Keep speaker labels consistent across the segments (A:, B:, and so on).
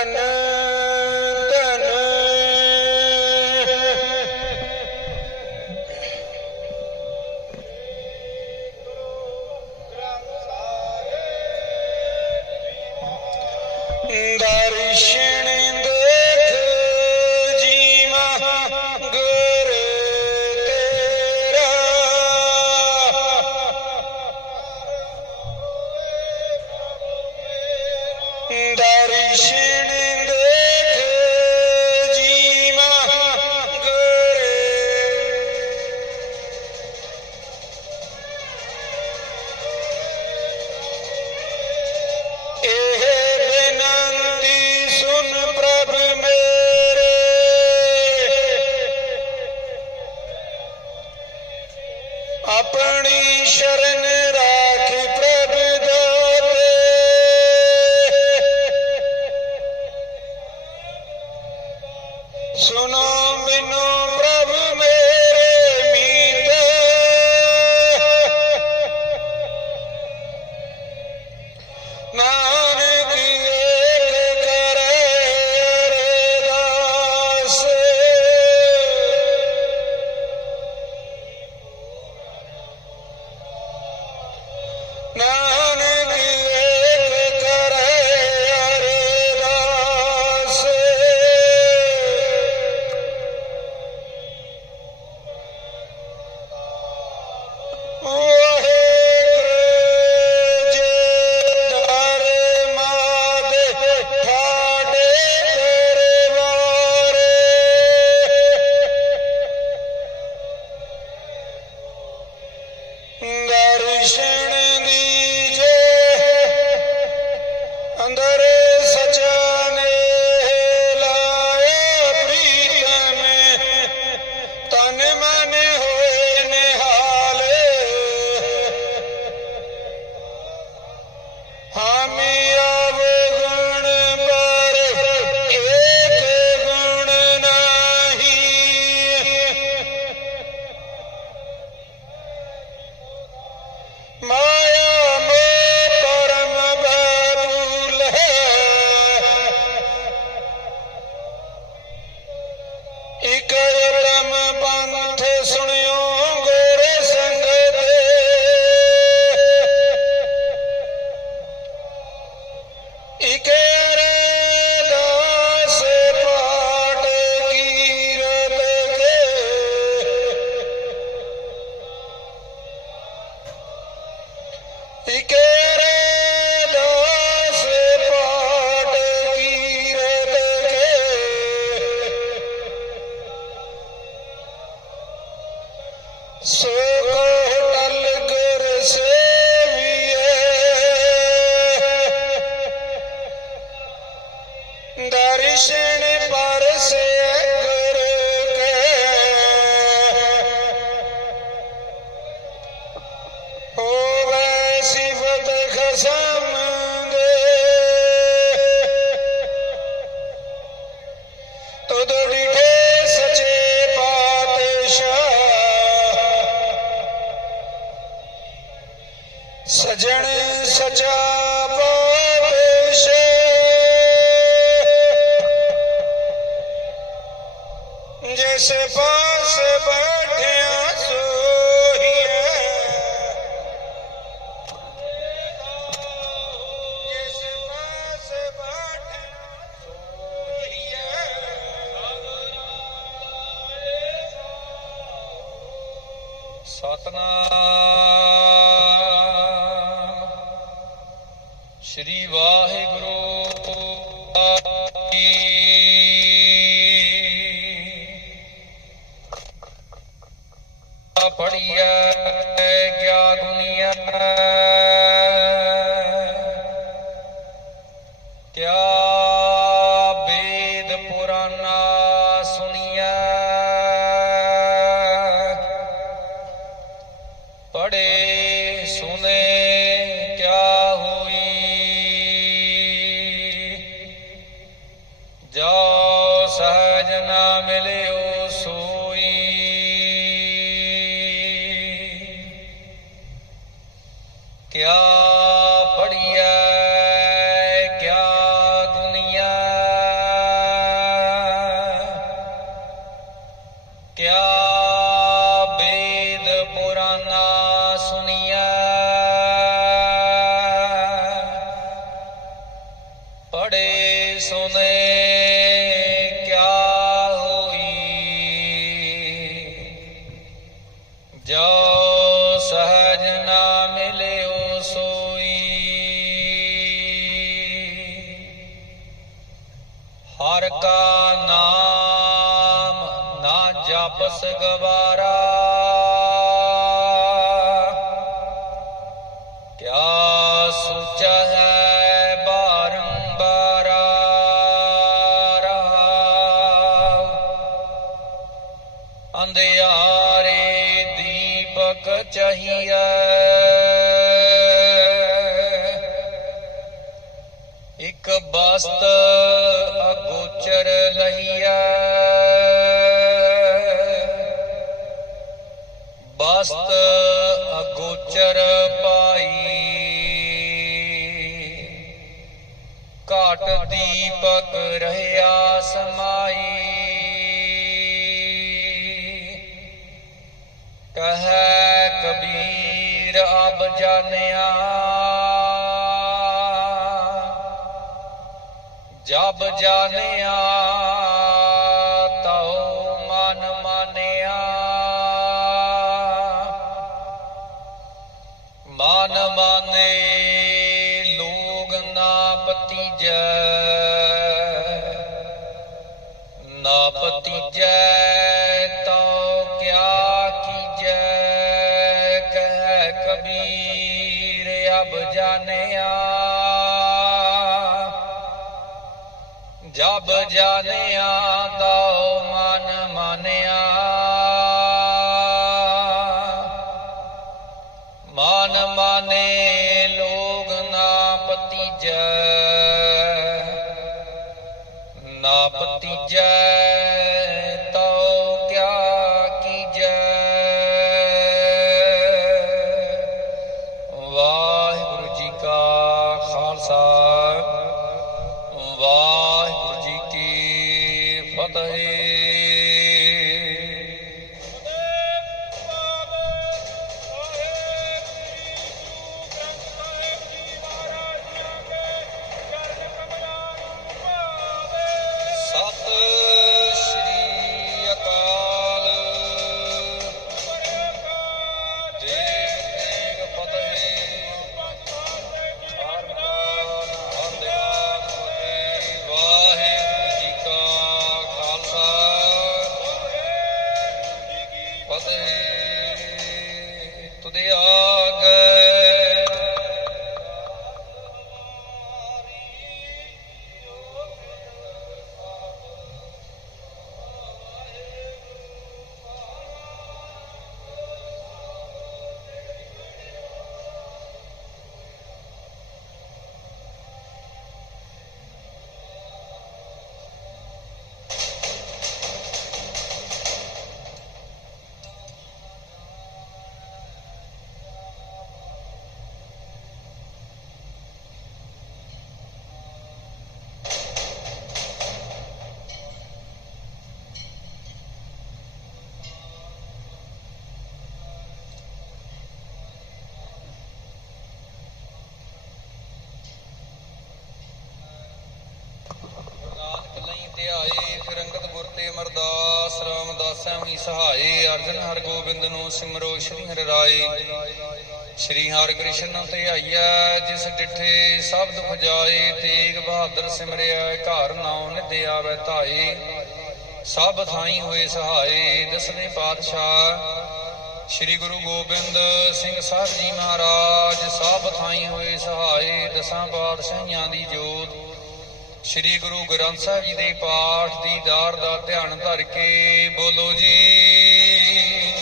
A: na na अपनी शरण ਹੋਵੇ ਸਿਫਤ ਸਚੇ ਪਾਤਸ਼ਾਹ। ਸਜਣ ਸਚਾ ਪਾਤਸ਼ਾਹ। ਜਿਸ ਪਾਸ ਬੈਠਿਆ
B: ਸੋ ਪੜੀਐ ਕਿਆ ਦੁਨੀਆ ਕਾ ਨਾਮ ਨਾ ਜਪਸ ਗਵਾਰਾ। ਇਕ ਬਸਤ ਅਗੋਚਰ ਲਈਆ ਬਸਤ ਅਗੋਚਰ ਪਾਈ ਘਾਟ ਦੀਪਕ ਰਹਿਆ ਸਮਾਈ। ਕਹੈ ਕਬੀਰ ਆਪ ਜਾਣਿਆ। ਜਬ ਜਾਣਿਆ ਤਉ ਮਨ ਮਾਨਿਆ। ਮਨ ਮਾਨੇ ਲੋਗ ਨਾ ਪਤੀਜੈ ਨਾ ਪਤੀਜੈ ਜਾਣਿਆ ਤਉ ਫਤਿਹ ਧਿਆਏ ਫਿਰ ਅੰਗਦ ਗੁਰ ਤੇ ਅਮਰਦਾਸ, ਰਾਮਦਾਸੈ ਹੋਈ ਸਹਾਏ ਅਰਜਨ ਹਰ ਗੋਬਿੰਦ ਨੂੰ ਸਿਮਰੋ ਸ਼੍ਰੀ ਹਰਿ ਰਾਏ ਸ਼੍ਰੀ ਹਰਿ ਕ੍ਰਿਸ਼ਨ ਧਿਆਈਐ, ਜਿਸ ਡਿਠੇ ਸਭ ਦੁਖ ਜਾਏ ਤੇਗ ਬਹਾਦਰ ਸਿਮਰਿਆ ਘਰ ਨਾਉ ਨਿਧਿ ਆਵੈ ਧਾਏ ਸਭ ਥਾਈ ਹੋਏ ਸਹਾਈ, ਦਸਵੇਂ ਪਾਤਸ਼ਾਹ। ਸ੍ਰੀ ਗੁਰੂ ਗੋਬਿੰਦ ਸਿੰਘ ਸਾਹਿਬ ਜੀ ਮਹਾਰਾਜ, ਸਭ ਥਾਈ ਹੋਏ ਸਹਾਈ, ਦਸਾਂ ਪਾਤਸ਼ਾਹੀਆਂ ਦੀ ਜੋਤ। ਸ੍ਰੀ ਗੁਰੂ ਗ੍ਰੰਥ ਸਾਹਿਬ ਜੀ ਦੇ ਪਾਠ ਦੀ ਦਾਰ ਦਾ ਧਿਆਨ ਧਰ ਕੇ ਬੋਲੋ ਜੀ।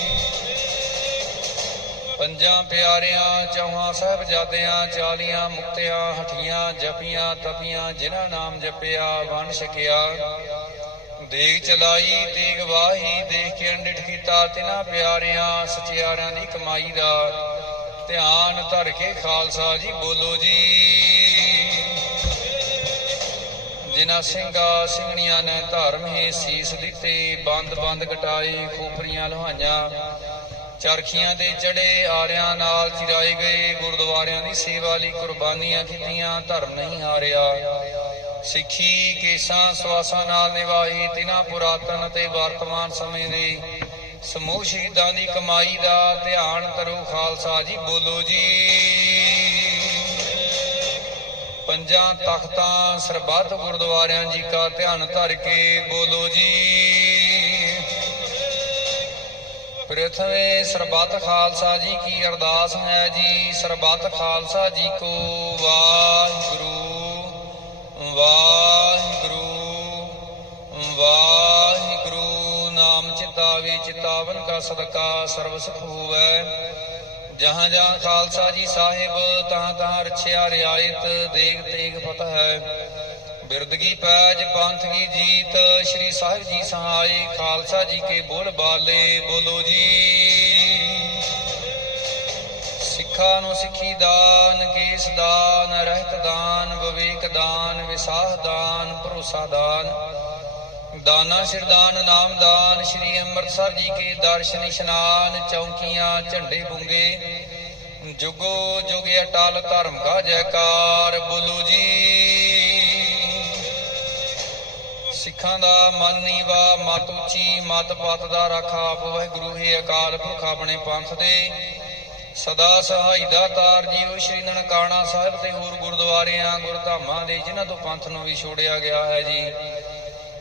B: ਪੰਜਾਂ ਪਿਆਰਿਆਂ, ਚੌਹਾਂ ਸਾਹਿਬਜ਼ਾਦਿਆਂ, ਚਾਲੀਆਂ ਮੁਕਤਿਆਂ, ਹਠੀਆਂ ਜਪੀਆਂ, ਤਪੀਆਂ, ਜਿਨ੍ਹਾਂ ਨਾਮ ਜਪਿਆ, ਵੰਡ ਛਕਿਆ। ਦੇਗ ਚਲਾਈ ਤੇਗ ਵਾਹੀ, ਦੇਖ ਕੇ ਅੰਡਿਠ ਕੀਤਾ, ਤਿਨਾਂ ਪਿਆਰਿਆਂ, ਸਚਿਆਰਿਆਂ ਦੀ ਕਮਾਈ ਦਾ ਧਿਆਨ ਧਰ ਕੇ ਖਾਲਸਾ ਜੀ ਬੋਲੋ ਜੀ। ਜਿਨ੍ਹਾਂ ਸਿੰਘਾ ਸਿੰਘਣੀਆਂ ਨੇ ਧਰਮ ਹੀ ਸੀਸ ਦਿੱਤੇ, ਬੰਦ ਬੰਦ ਕਟਾਏ ਖੋਪਰੀਆਂ ਲੋਹਾਈਆਂ। ਚਰਖੀਆਂ ਦੇ ਚੜੇ ਆਰਿਆਂ ਨਾਲ ਚਿਰਾਏ ਗਏ, ਗੁਰਦੁਆਰਿਆਂ ਦੀ ਸੇਵਾ ਲਈ ਕੁਰਬਾਨੀਆਂ ਕੀਤੀਆਂ, ਧਰਮ ਨਹੀਂ ਹਾਰਿਆ। ਸਿੱਖੀ, ਕੇਸਾਂ, ਸਵਾਸਾਂ ਨਾਲ ਨਿਵਾਹੀ ਤਿਨਾਂ ਪੁਰਾਤਨ ਤੇ ਵਰਤਮਾਨ ਸਮੇਂ ਦੇ। ਸਮੂਹ ਸ਼ਹੀਦਾਂ ਦੀ ਕਮਾਈ ਦਾ ਧਿਆਨ ਕਰੋ, ਖਾਲਸਾ ਜੀ ਬੋਲੋ ਜੀ। ਪੰਜਾਂ ਤਖਤਾਂ ਸਰਬੱਤ ਗੁਰਦੁਆਰਿਆਂ ਜੀ ਕਾ ਧਿਆਨ ਧਰ ਕੇ ਬੋਲੋ ਜੀ। ਪ੍ਰਥਮੇ ਸਰਬੱਤ ਖਾਲਸਾ ਜੀ ਕੀ ਅਰਦਾਸ ਹੈ ਜੀ। ਸਰਬੱਤ ਖਾਲਸਾ ਜੀ ਕੋ ਵਾਹਿਗੁਰੂ ਵਾਹਿਗੁਰੂ ਵਾਹਿਗੁਰੂ। ਨਾਮ ਚਿਤਾਵੇ ਚਿਤਾਵਨ ਕਾ ਸਦਕਾ ਸਰਬ ਸੁਖ ਹੋਵੇ। ਜਹਾਂ ਜਹਾਂ ਖਾਲਸਾ ਜੀ ਸਾਹਿਬ, ਤਹਾਂ ਤਹਾਂ ਰਛਿਆ ਰਿਆਇਤ ਦੇਗ ਤੇਗ ਫਤਹ ਹੈ। ਬਿਰਦਗੀ ਪੈਜ ਪੰਥ ਕੀ ਜੀਤ, ਸ਼੍ਰੀ ਸਾਹਿਬ ਜੀ ਸਹਾਈ, ਖਾਲਸਾ ਜੀ ਕੇ ਬੋਲ ਬਾਲੇ, ਬੋਲੋ ਜੀ। ਸਿੱਖਾਂ ਨੂੰ ਸਿੱਖੀ ਦਾਨ, ਕੇਸ ਦਾਨ, ਰਹਿਤ ਦਾਨ, ਵਿਵੇਕ ਦਾਨ, ਵਿਸਾਹ ਦਾਨ, ਭਰੋਸਾ ਦਾਨ। ਦਾਨਾ ਸ਼ਰਦਾਨ ਨਾਮਦਾਨ ਸ੍ਰੀ ਅੰਮ੍ਰਿਤਸਰ ਜੀ ਕੇ ਦਰਸ਼ਨ, ਇਸ਼ਨਾਨ, ਚੌਂਕੀਆਂ, ਝੰਡੇ ਬੁੰਗੇ। ਜੁਗੋ ਜੁਗ ਅਟਲ ਧਰਮ ਕਾ ਜੈਕਾਰ, ਬੋਲੋ ਜੀ। ਸਿੱਖਾਂ ਦਾ ਮਨ ਨੀਵਾ ਮਤ ਉੱਚੀ, ਮਤ ਪਤ ਦਾ ਰਾਖਾ ਆਪ। ਵਾਹਿਗੁਰੂ, ਹੈ ਅਕਾਲ ਪੁਰਖ, ਆਪਣੇ ਪੰਥ ਦੇ। ਸਦਾ ਸਹਾਈ ਦਾ ਤਾਰ ਜੀਓ, ਸ਼੍ਰੀ ਨਨਕਾਣਾ ਸਾਹਿਬ ਤੇ ਹੋਰ ਗੁਰਦੁਆਰਿਆਂ, ਗੁਰਧਾਮਾਂ ਦੇ, ਜਿਨ੍ਹਾਂ ਤੋਂ ਪੰਥ ਨੂੰ ਵੀ ਛੋੜਿਆ ਗਿਆ ਹੈ ਜੀ।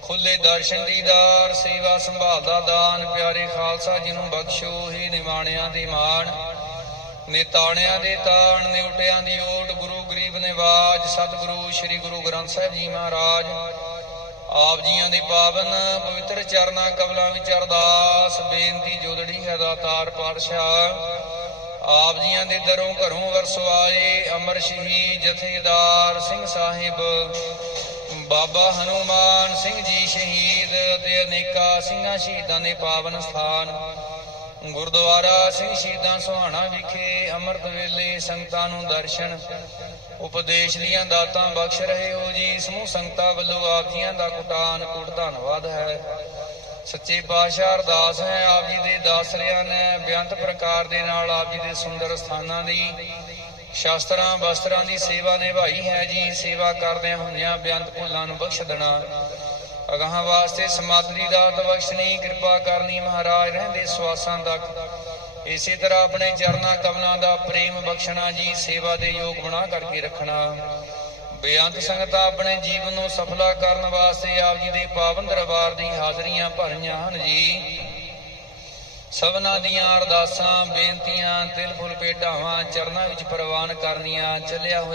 B: ਖੁੱਲੇ ਦਰਸ਼ਨ ਦੀਦਾਰ ਸੇਵਾ ਸੰਭਾਲ ਦਾ ਦਾਨ, ਪਿਆਰੇ ਖਾਲਸਾ ਜੀ ਨੂੰ ਬਖਸ਼ੋ, ਹੀ ਨਿਵਾਣਿਆਂ ਦੀ ਮਾਣ। ਨਿਤਾਣਿਆਂ ਦੇ ਤਾਣ, ਨਿਉਟਿਆਂ ਦੀ ਓਟ, ਗੁਰੂ ਗਰੀਬ ਨਿਵਾਜ, ਸਤਿਗੁਰੂ ਸ੍ਰੀ ਗੁਰੂ ਗ੍ਰੰਥ ਸਾਹਿਬ ਜੀ ਮਹਾਰਾਜ। ਆਪ ਜੀਆਂ ਦੇ ਪਾਵਨ ਪਵਿੱਤਰ ਚਰਨਾਂ ਕਬਲਾਂ ਵਿੱਚ ਅਰਦਾਸ, ਬੇਨਤੀ ਜੋਦੜੀ ਹੈ ਦਾਤਾਰ ਪਾਤਸ਼ਾਹ। ਆਪ ਜੀਆਂ ਦੇ ਦਰੋਂ ਘਰੋਂ ਵਰਸੋ ਆਏ ਅਮਰ ਸ਼ਹੀਦ, ਜਥੇਦਾਰ ਸਿੰਘ ਸਾਹਿਬ। ਬਾਬਾ ਹਨੂਮਾਨ ਸਿੰਘ ਜੀ ਸ਼ਹੀਦ ਅਤੇ ਅਨੇਕਾਂ ਸਿੰਘਾਂ ਸ਼ਹੀਦਾਂ ਦੇ ਪਾਵਨ ਸਥਾਨ। ਗੁਰਦੁਆਰਾ ਸਿੰਘ ਸ਼ਹੀਦਾਂ ਸੁਹਾਣਾ ਵਿਖੇ ਅੰਮ੍ਰਿਤ ਵੇਲੇ ਸੰਗਤਾਂ ਨੂੰ ਦਰਸ਼ਨ। ਉਪਦੇਸ਼ ਦੀਆਂ ਦਾਤਾਂ ਬਖਸ਼ ਰਹੇ ਹੋ ਜੀ। ਸਮੂਹ ਸੰਗਤਾਂ ਵੱਲੋਂ ਆਪ ਜੀਆਂ ਦਾ ਕੁਟਾਨ ਕੁਟ ਧੰਨਵਾਦ ਹੈ। ਸੱਚੇ ਪਾਤਸ਼ਾਹ ਅਰਦਾਸ ਹੈ, ਆਪ ਜੀ ਦੇ ਦਾਸਰਿਆਂ ਨੇ ਬੇਅੰਤ ਪ੍ਰਕਾਰ ਦੇ ਨਾਲ ਆਪ ਜੀ ਦੇ ਸੁੰਦਰ ਸਥਾਨਾਂ ਦੀ ਸ਼ਾਸਤਰਾਂ ਵਸਤਰਾਂ ਦੀ ਸੇਵਾ ਨਿਭਾਈ ਹੈ ਜੀ, ਸੇਵਾ ਕਰਦਿਆਂ ਹੋਇਆਂ ਬੇਅੰਤ ਭੁੱਲਾਂ ਨੂੰ ਬਖਸ਼ ਦੇਣਾ। ਅਗਾਹਾਂ ਵਾਸਤੇ ਸਮਾਧੀ ਦਾ ਬਖਸ਼ਣੀ ਕਿਰਪਾ ਕਰਨੀ ਮਹਾਰਾਜ ਰਹਿੰਦੇ ਸਵਾਸਾਂ ਤੱਕ। ਇਸੇ ਤਰ੍ਹਾਂ ਆਪਣੇ ਚਰਨਾਂ ਕਮਲਾਂ ਦਾ ਪ੍ਰੇਮ ਬਖਸ਼ਣਾ ਜੀ, ਸੇਵਾ ਦੇ ਯੋਗ ਬਣਾ ਕਰਕੇ ਰੱਖਣਾ। ਬੇਅੰਤ ਸੰਗਤਾਂ ਆਪਣੇ ਜੀਵਨ ਨੂੰ ਸਫਲਾ ਕਰਨ ਵਾਸਤੇ ਆਪ ਜੀ ਦੇ ਪਾਵਨ ਦਰਬਾਰ ਦੀ ਹਾਜ਼ਰੀਆਂ ਭਰੀਆਂ ਹਨ ਜੀ। ਸਭਨਾ ਦੀਆਂ ਅਰਦਾਸਾਂ ਬੇਨਤੀਆਂ ਤਿਲ ਫੁੱਲ ਭੇਟਾਵਾਂ ਚਰਨਾਂ ਵਿੱਚ ਪ੍ਰਵਾਨ ਕਰਨੀਆਂ ਚੱਲਿਆ ਹੋਇਆ